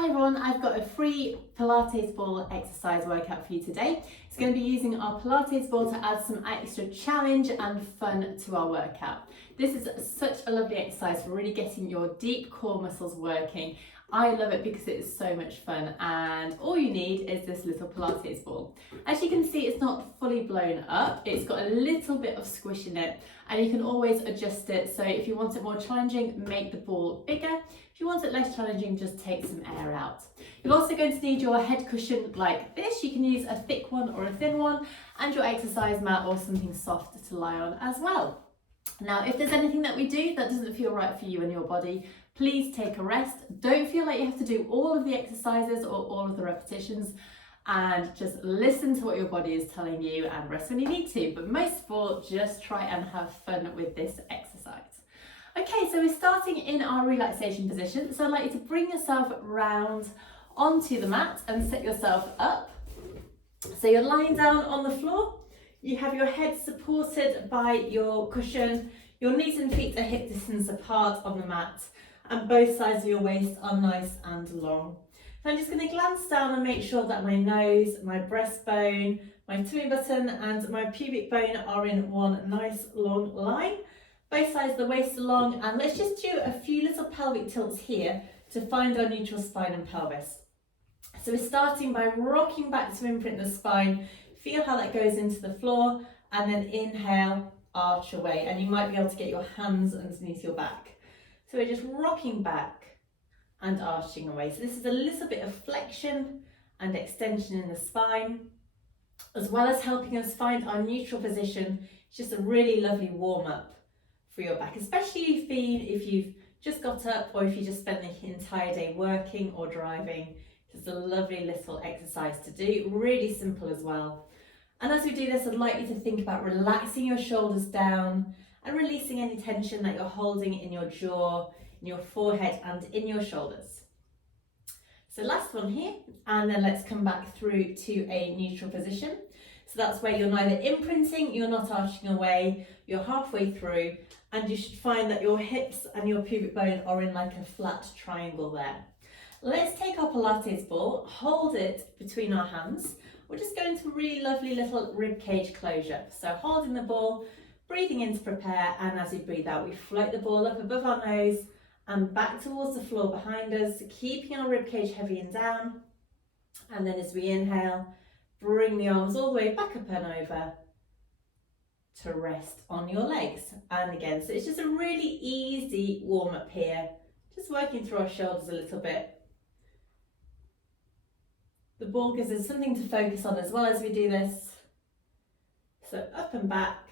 Hi everyone, I've got a free Pilates ball exercise workout for you today. It's going to be using our Pilates ball to add some extra challenge and fun to our workout. This is such a lovely exercise for really getting your deep core muscles working. I love it because it is so much fun, and all you need is this little Pilates ball. As you can see, it's not fully blown up, it's got a little bit of squish in it, and you can always adjust it. So if you want it more challenging, make the ball bigger. If you want it less challenging, just take some air out. You're also going to need your head cushion like this. You can use a thick one or a thin one, and your exercise mat or something soft to lie on as well. Now, if there's anything that we do that doesn't feel right for you and your body, please take a rest. Don't feel like you have to do all of the exercises or all of the repetitions, and just listen to what your body is telling you and rest when you need to. But most of all, just try and have fun with this exercise. Okay, so we're starting in our relaxation position. So I'd like you to bring yourself round onto the mat and set yourself up. So you're lying down on the floor. You have your head supported by your cushion. Your knees and feet are hip distance apart on the mat, and both sides of your waist are nice and long. So I'm just going to glance down and make sure that my nose, my breastbone, my tummy button and my pubic bone are in one nice long line. Both sides of the waist are long, and let's just do a few little pelvic tilts here to find our neutral spine and pelvis. So we're starting by rocking back to imprint the spine. Feel how that goes into the floor, and then inhale, arch away, and you might be able to get your hands underneath your back. So we're just rocking back and arching away. So this is a little bit of flexion and extension in the spine, as well as helping us find our neutral position. It's just a really lovely warm up for your back, especially if you've just got up, or if you just spent the entire day working or driving. It's a lovely little exercise to do, really simple as well. And as we do this, I'd like you to think about relaxing your shoulders down and releasing any tension that you're holding in your jaw, in your forehead and in your shoulders. So last one here, and then let's come back through to a neutral position. So that's where you're neither imprinting, you're not arching away, you're halfway through, and you should find that your hips and your pubic bone are in like a flat triangle there. Let's take our Pilates ball, hold it between our hands. We're just going to a really lovely little rib cage closure. So holding the ball, breathing in to prepare, and as we breathe out, we float the ball up above our nose and back towards the floor behind us, keeping our rib cage heavy and down. And then as we inhale, bring the arms all the way back up and over to rest on your legs. And again, so it's just a really easy warm up here, just working through our shoulders a little bit. The ball gives us something to focus on as well as we do this. So up and back,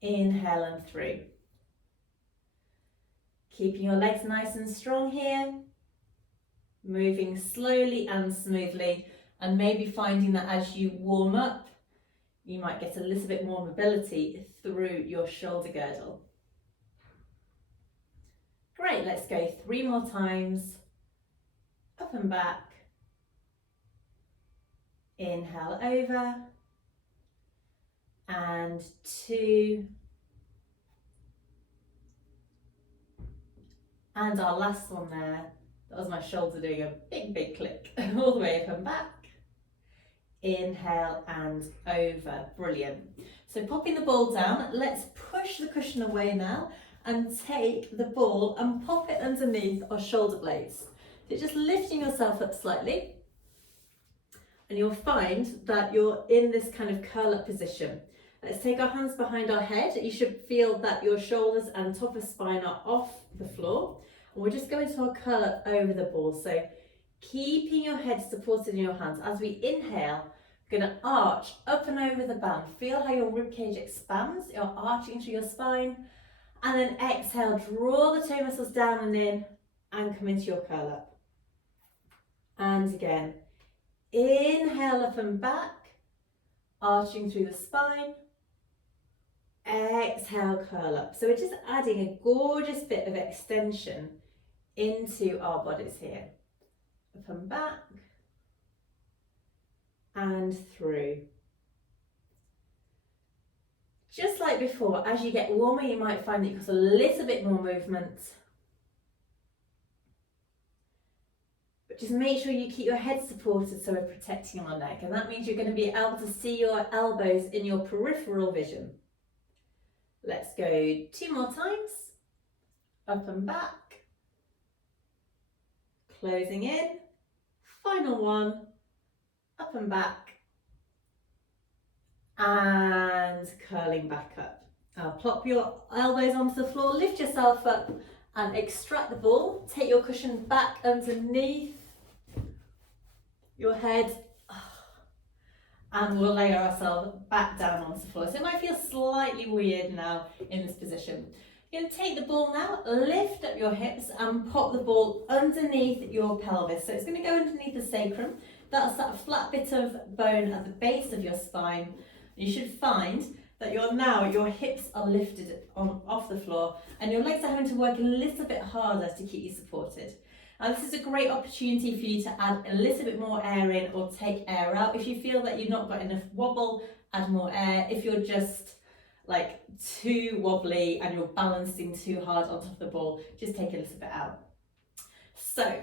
inhale and through. Keeping your legs nice and strong here, moving slowly and smoothly, and maybe finding that as you warm up, you might get a little bit more mobility through your shoulder girdle. Great, let's go 3 more times. Up and back. Inhale over. And 2. And our last one there. That was my shoulder doing a big click all the way up and back. Inhale and over. Brilliant. So popping the ball down, let's push the cushion away now and take the ball and pop it underneath our shoulder blades. So just lifting yourself up slightly, and you'll find that you're in this kind of curl up position. Let's take our hands behind our head. You should feel that your shoulders and top of spine are off the floor. And we're just going to our curl up over the ball. So keeping your head supported in your hands. As we inhale, we're going to arch up and over the band. Feel how your ribcage expands. You're arching through your spine. And then exhale, draw the toe muscles down and in, and come into your curl up. And again, inhale up and back, arching through the spine. Exhale, curl up. So we're just adding a gorgeous bit of extension into our bodies here. Up and back and through. Just like before, as you get warmer, you might find that you've got a little bit more movement. But just make sure you keep your head supported so we're protecting our neck, and that means you're going to be able to see your elbows in your peripheral vision. Let's go 2 more times. Up and back. Closing in. Final one. Up and back. And curling back up. Now plop your elbows onto the floor, lift yourself up and extract the ball. Take your cushion back underneath your head, and we'll lay ourselves back down onto the floor. So it might feel slightly weird now in this position. You're going to take the ball now, lift up your hips and pop the ball underneath your pelvis. So it's going to go underneath the sacrum. That's that flat bit of bone at the base of your spine. You should find that your hips are lifted off the floor and your legs are having to work a little bit harder to keep you supported. Now this is a great opportunity for you to add a little bit more air in or take air out. If you feel that you've not got enough wobble, add more air. If you're just like too wobbly and you're balancing too hard on top of the ball, just take a little bit out. So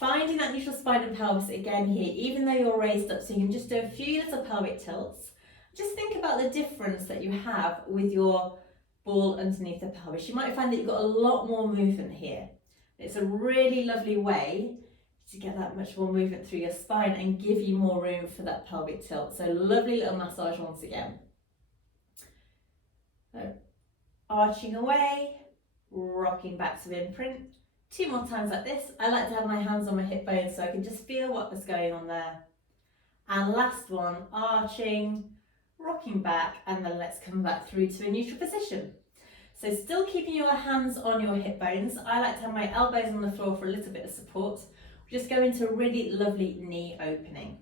finding that neutral spine and pelvis again here, even though you're raised up, so you can just do a few little pelvic tilts. Just think about the difference that you have with your ball underneath the pelvis. You might find that you've got a lot more movement here. It's a really lovely way to get that much more movement through your spine and give you more room for that pelvic tilt. So lovely little massage once again. So arching away, rocking back to imprint. 2 more times like this. I like to have my hands on my hip bones so I can just feel what is going on there. And last one, arching, rocking back, and then let's come back through to a neutral position. So still keeping your hands on your hip bones. I like to have my elbows on the floor for a little bit of support. We'll just go into a really lovely knee opening.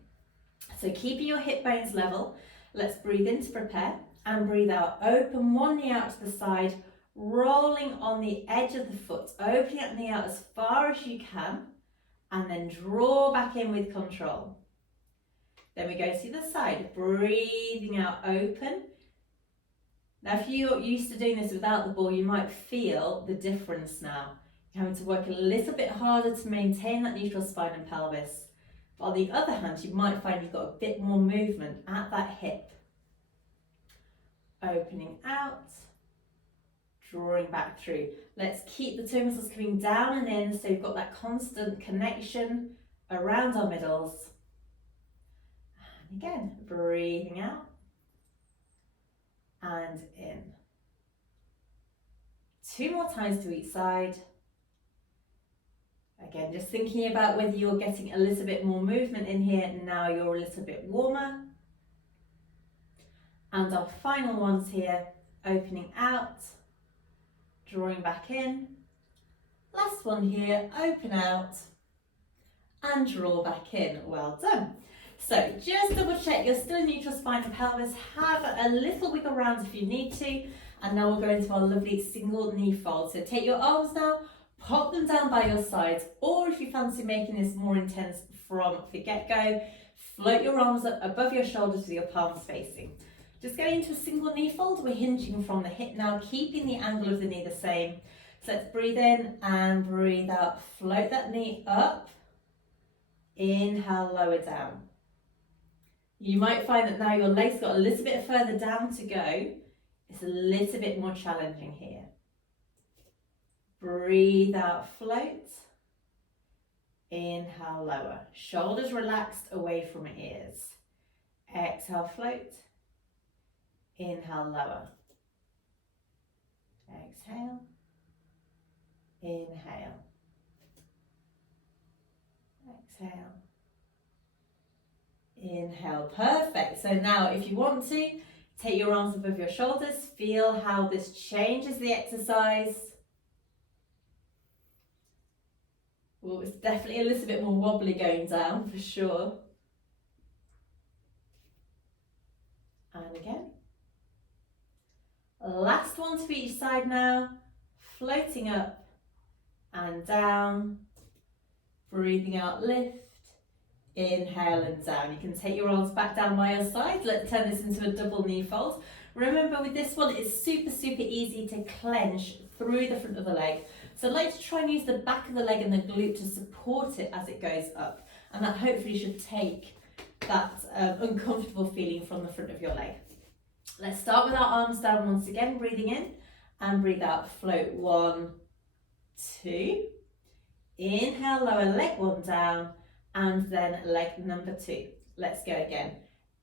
So keeping your hip bones level, let's breathe in to prepare and breathe out. Open one knee out to the side, rolling on the edge of the foot, opening that knee out as far as you can, and then draw back in with control. Then we go to the side, breathing out, open. Now, if you're used to doing this without the ball, you might feel the difference now. You're having to work a little bit harder to maintain that neutral spine and pelvis. But on the other hand, you might find you've got a bit more movement at that hip. Opening out, drawing back through. Let's keep the toe muscles coming down and in so you've got that constant connection around our middles. And again, breathing out and in. 2 more times to each side. Again, just thinking about whether you're getting a little bit more movement in here. Now you're a little bit warmer. And our final ones here, opening out, drawing back in. Last one here, open out and draw back in. Well done. So just double check you're still in neutral spine and pelvis. Have a little wiggle around if you need to. And now we'll go into our lovely single knee fold. So take your arms now, pop them down by your sides, or if you fancy making this more intense from the get-go, float your arms up above your shoulders with your palms facing. Just going into a single knee fold, we're hinging from the hip now, keeping the angle of the knee the same. So let's breathe in and breathe out. Float that knee up. Inhale, lower down. You might find that now your legs got a little bit further down to go. It's a little bit more challenging here. Breathe out, float. Inhale, lower. Shoulders relaxed away from ears. Exhale, float. Inhale, lower. Exhale. Inhale. Exhale. Inhale. Perfect. So now if you want to, take your arms above your shoulders. Feel how this changes the exercise. Well, it's definitely a little bit more wobbly going down for sure. And again. Last one to each side now. Floating up and down. Breathing out, lift. Inhale and down. You can take your arms back down by your side. Let's turn this into a double knee fold. Remember with this one, it's super easy to clench through the front of the leg. So I'd like to try and use the back of the leg and the glute to support it as it goes up. And that hopefully should take that uncomfortable feeling from the front of your leg. Let's start with our arms down once again, breathing in and breathe out, float 1, 2. Inhale, lower leg 1 down, and then leg number 2. Let's go again.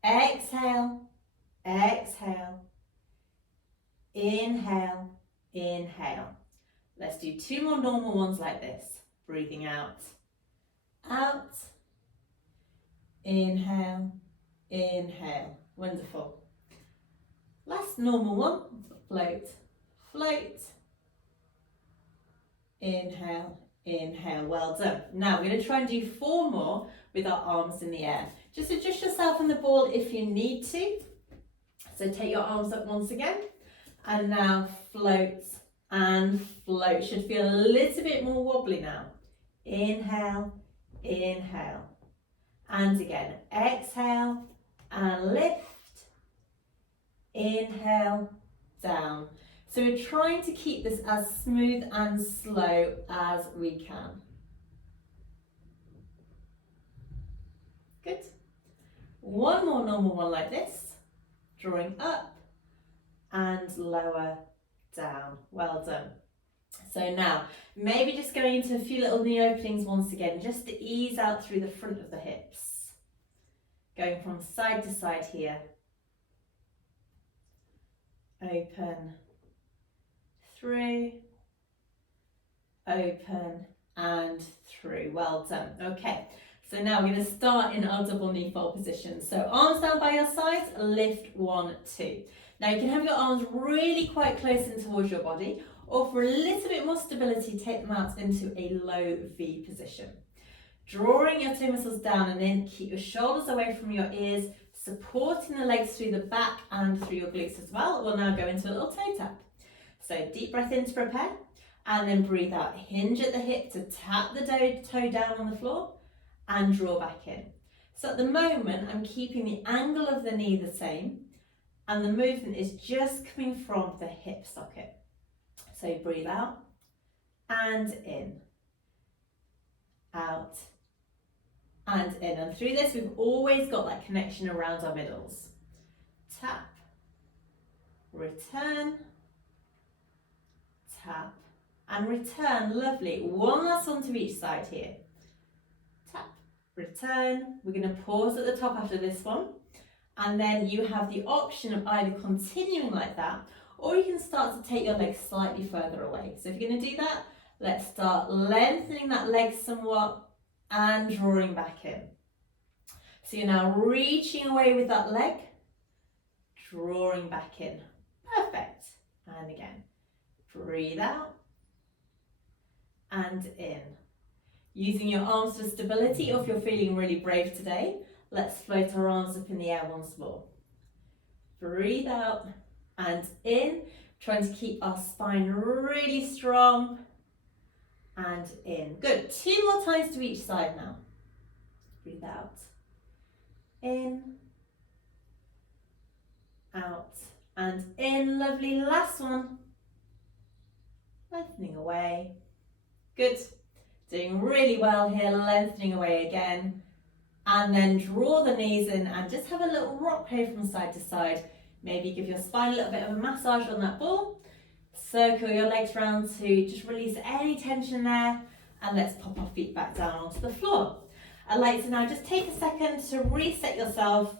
Exhale, exhale, inhale, inhale. Let's do 2 more normal ones like this. Breathing out, out, inhale, inhale. Wonderful. Last normal one, float, float, inhale, inhale. Well done. Now we're going to try and do 4 more with our arms in the air. Just adjust yourself on the ball if you need to. So take your arms up once again and now float and float. Should feel a little bit more wobbly now. Inhale, inhale, and again exhale and lift. Inhale, down. So we're trying to keep this as smooth and slow as we can. Good. 1 more normal one like this. Drawing up and lower down. Well done. So now, maybe just going into a few little knee openings once again, just to ease out through the front of the hips. Going from side to side here. Open, through, open and through. Well done. Okay, so now we're going to start in our double knee fold position. So arms down by your sides, lift 1, 2. Now you can have your arms really quite close in towards your body, or for a little bit more stability, take them out into a low V position. Drawing your toe muscles down and in, keep your shoulders away from your ears, supporting the legs through the back and through your glutes as well. We'll now go into a little toe tap. So deep breath in to prepare, and then breathe out. Hinge at the hip to tap the toe down on the floor and draw back in. So at the moment, I'm keeping the angle of the knee the same, and the movement is just coming from the hip socket. So breathe out and in, out, and in. And through this, we've always got that connection around our middles. Tap, return, tap, and return. Lovely. 1 last one to each side here. Tap, return. We're going to pause at the top after this one. And then you have the option of either continuing like that, or you can start to take your legs slightly further away. So if you're going to do that, let's start lengthening that leg somewhat and drawing back in. So you're now reaching away with that leg, drawing back in. Perfect. And again, breathe out and in. Using your arms for stability, or if you're feeling really brave today, let's float our arms up in the air once more. Breathe out and in, trying to keep our spine really strong. And in. Good. 2 more times to each side now. Breathe out. In. Out. And in. Lovely. Last one. Lengthening away. Good. Doing really well here. Lengthening away again. And then draw the knees in and just have a little rock here from side to side. Maybe give your spine a little bit of a massage on that ball. Circle your legs round to just release any tension there, and let's pop our feet back down onto the floor. I'd like to now just take a second to reset yourself,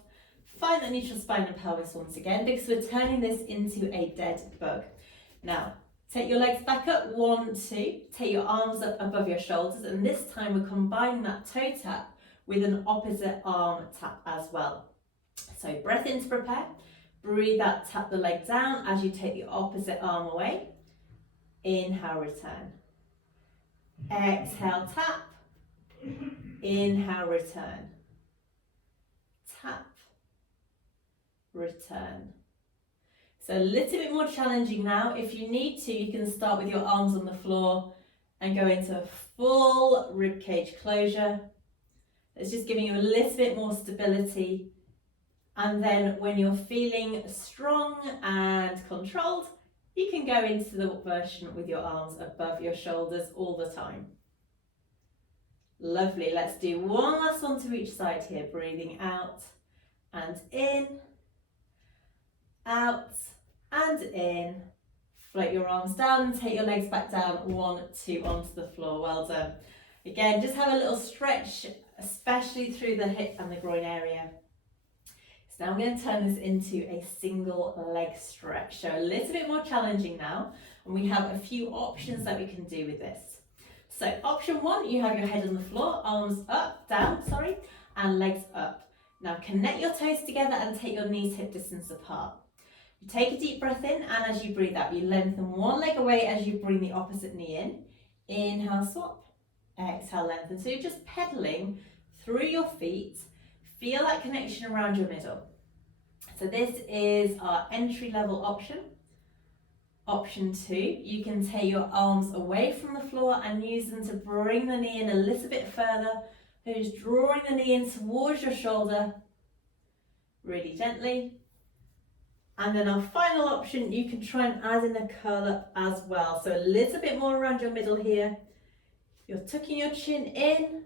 find that neutral spine and pelvis once again, because we're turning this into a dead bug. Now, take your legs back up, 1, 2, take your arms up above your shoulders, and this time we're combining that toe tap with an opposite arm tap as well. So breath in to prepare. Breathe out, tap the leg down as you take the opposite arm away. Inhale, return. Exhale, tap. Inhale, return. Tap. Return. So a little bit more challenging now. If you need to, you can start with your arms on the floor and go into a full ribcage closure. It's just giving you a little bit more stability. And then when you're feeling strong and controlled, You can go into the version with your arms above your shoulders all the time. Lovely, let's do one last one to each side here, breathing out and in, out and in. Float your arms down and take your legs back down, 1, 2 onto the floor, well done. Again, just have a little stretch, especially through the hip and the groin area. So now I'm going to turn this into a single leg stretch, so a little bit more challenging now, and we have a few options that we can do with this. So option 1, you have your head on the floor, arms up, down, sorry, and legs up. Now connect your toes together and take your knees hip distance apart. You take a deep breath in, and as you breathe out, you lengthen one leg away as you bring the opposite knee in. Inhale, swap. Exhale, lengthen. So you're just pedaling through your feet. Feel that connection around your middle. So this is our entry level option. Option 2, you can take your arms away from the floor and use them to bring the knee in a little bit further. So just drawing the knee in towards your shoulder, really gently. And then our final option, you can try and add in a curl up as well. So a little bit more around your middle here. You're tucking your chin in,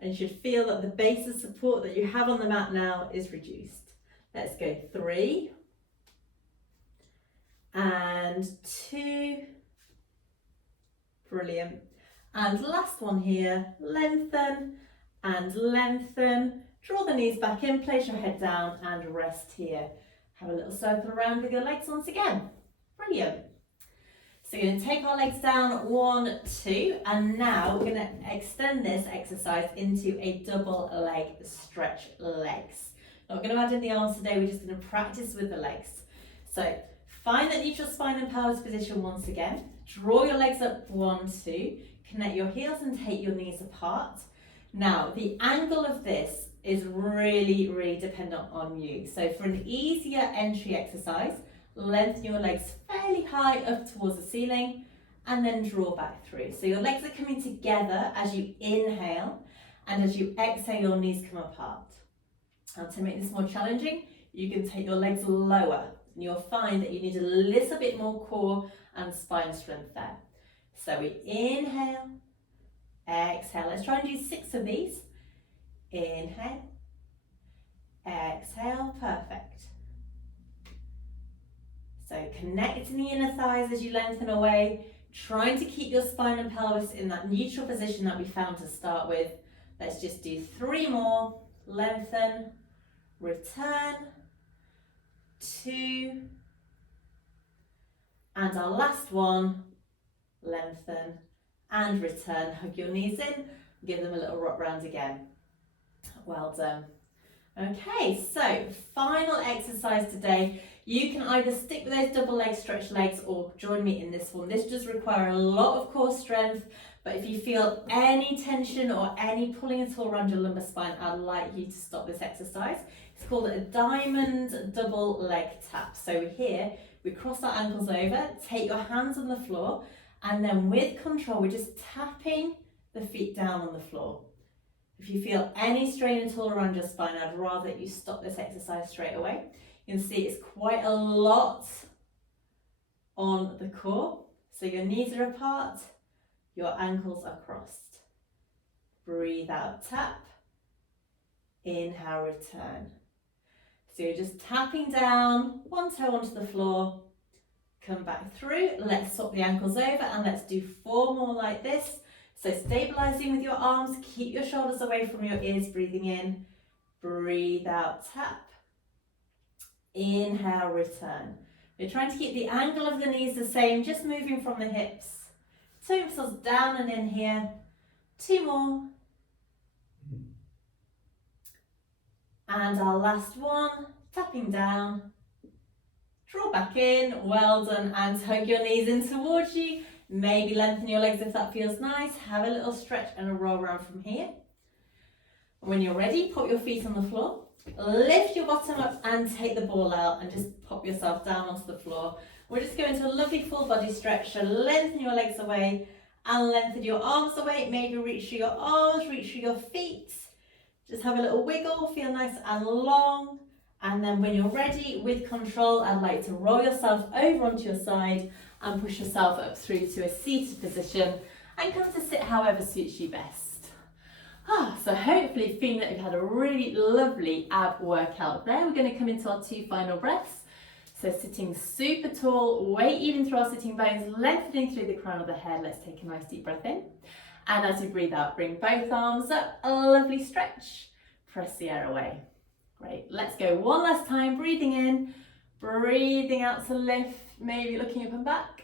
and you should feel that the base of support that you have on the mat now is reduced. Let's go 3 and 2. Brilliant. And last one here, lengthen and lengthen. Draw the knees back in, place your head down and rest here. Have a little circle around with your legs once again. Brilliant. So we're going to take our legs down, 1, 2, and now we're going to extend this exercise into a double leg stretch legs. Not going to add in the arms today, we're just going to practice with the legs. So find that neutral spine and pelvis position once again. Draw your legs up, 1, 2, connect your heels and take your knees apart. Now the angle of this is really dependent on you. So for an easier entry exercise, lengthen your legs fairly high up towards the ceiling and then draw back through. So your legs are coming together as you inhale, and as you exhale your knees come apart. And to make this more challenging, you can take your legs lower and you'll find that you need a little bit more core and spine strength there. So we inhale, exhale. Let's try and do 6 of these. Inhale, exhale, perfect. So connecting the inner thighs as you lengthen away, trying to keep your spine and pelvis in that neutral position that we found to start with. Let's just do 3 more. Lengthen, return, 2, and our last one, lengthen and return. Hug your knees in, give them a little rock round again. Well done. Okay, so final exercise today. You can either stick with those double leg stretch legs or join me in this one. This does require a lot of core strength, but if you feel any tension or any pulling at all around your lumbar spine, I'd like you to stop this exercise. It's called a diamond double leg tap. So here, we cross our ankles over, take your hands on the floor, and then with control, we're just tapping the feet down on the floor. If you feel any strain at all around your spine, I'd rather that you stop this exercise straight away. You can see it's quite a lot on the core. So your knees are apart, your ankles are crossed. Breathe out, tap. Inhale, return. So you're just tapping down, one toe onto the floor. Come back through. Let's swap the ankles over and let's do 4 more like this. So stabilizing with your arms, keep your shoulders away from your ears, breathing in. Breathe out, tap. Inhale, return. You're trying to keep the angle of the knees the same, just moving from the hips. Toe muscles down and in here. 2 more. And our last one, tapping down. Draw back in, well done, and hug your knees in towards you. Maybe lengthen your legs if that feels nice. Have a little stretch and a roll around from here. When you're ready, put your feet on the floor. Lift your bottom up and take the ball out and just pop yourself down onto the floor. We're just going to a lovely full body stretch. So lengthen your legs away and lengthen your arms away. Maybe reach through your arms, reach through your feet. Just have a little wiggle, feel nice and long. And then when you're ready, with control, I'd like to roll yourself over onto your side and push yourself up through to a seated position and come to sit however suits you best. So hopefully feeling that you've had a really lovely ab workout there. We're going to come into our 2 final breaths. So sitting super tall, weight even through our sitting bones, lengthening through the crown of the head. Let's take a nice deep breath in. And as we breathe out, bring both arms up, a lovely stretch. Press the air away. Great, let's go one last time, breathing in, breathing out to lift, maybe looking up and back.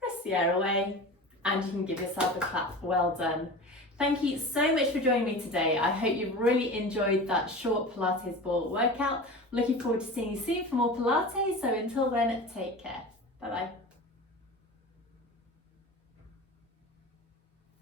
Press the air away, and you can give yourself a clap. Well done. Thank you so much for joining me today. I hope you've really enjoyed that short Pilates ball workout. Looking forward to seeing you soon for more Pilates. So until then, take care. Bye-bye.